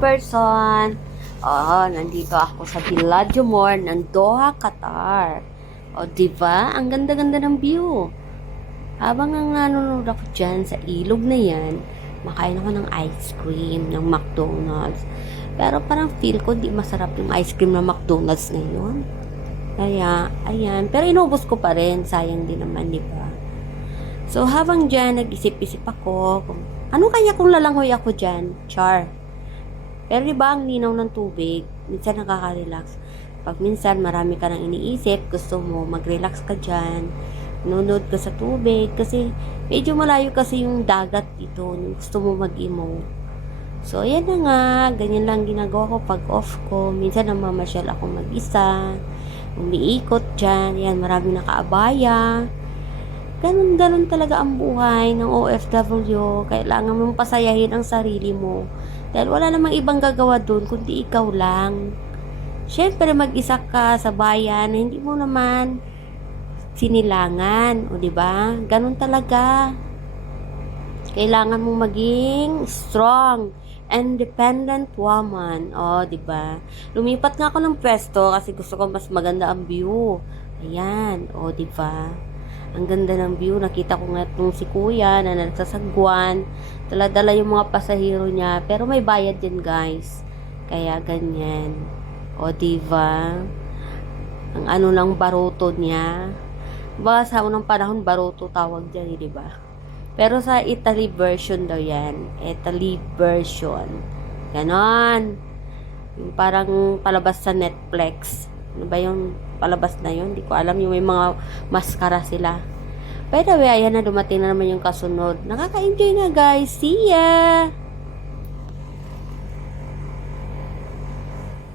person. Nandito ako sa Villaggio Mall ng Doha, Qatar. Diba? Ang ganda-ganda ng view. Habang ang nanonood ako dyan sa ilog na yan, makain ako ng ice cream ng McDonald's. Pero parang feel ko di masarap yung ice cream ng McDonald's ngayon. Kaya, ayan. Pero inubos ko pa rin. Sayang din naman, di ba? So, habang dyan, nag-isip-isip ako kung ano kaya kung lalangoy ako dyan? Char. Pero diba, ang linaw ng tubig, minsan nakaka-relax. Pag minsan marami ka nang iniisip, gusto mo mag-relax ka dyan, nunod ka sa tubig, kasi medyo malayo kasi yung dagat dito, gusto mo mag-emote. So, ayan na nga, ganyan lang ginagawa ko pag off ko. Minsan namamasyal ako mag-isa, umiikot dyan, yan, maraming nakaabaya. Ganun talaga ang buhay ng OFW. Kailangan mong pasayahin ang sarili mo. Dahil wala namang ibang gagawa dun, kundi ikaw lang. Siyempre, mag-isa ka sa bayan, hindi mo naman sinilangan. O, diba? Ganun talaga. Kailangan mong maging strong, independent woman. O, diba? Lumipat nga ako ng pwesto kasi gusto ko mas maganda ang view. Ayan. O, diba? Ang ganda ng view. Nakita ko nga itong si kuya na nagsasagwan. Dala-dala yung mga pasahero niya. Pero may bayad din, guys. Kaya ganyan. O, diba? Ang ano lang baruto niya. Diba sa unang panahon, baruto tawag dyan, diba? Pero sa Italy version daw yan. Italy version. Ganon. Yung parang palabas sa Netflix. Ano ba yung palabas na yun? Hindi ko alam. Yung may mga maskara sila. By the way, ayan na, dumating na naman yung kasunod. Nakaka-enjoy na, guys. See ya!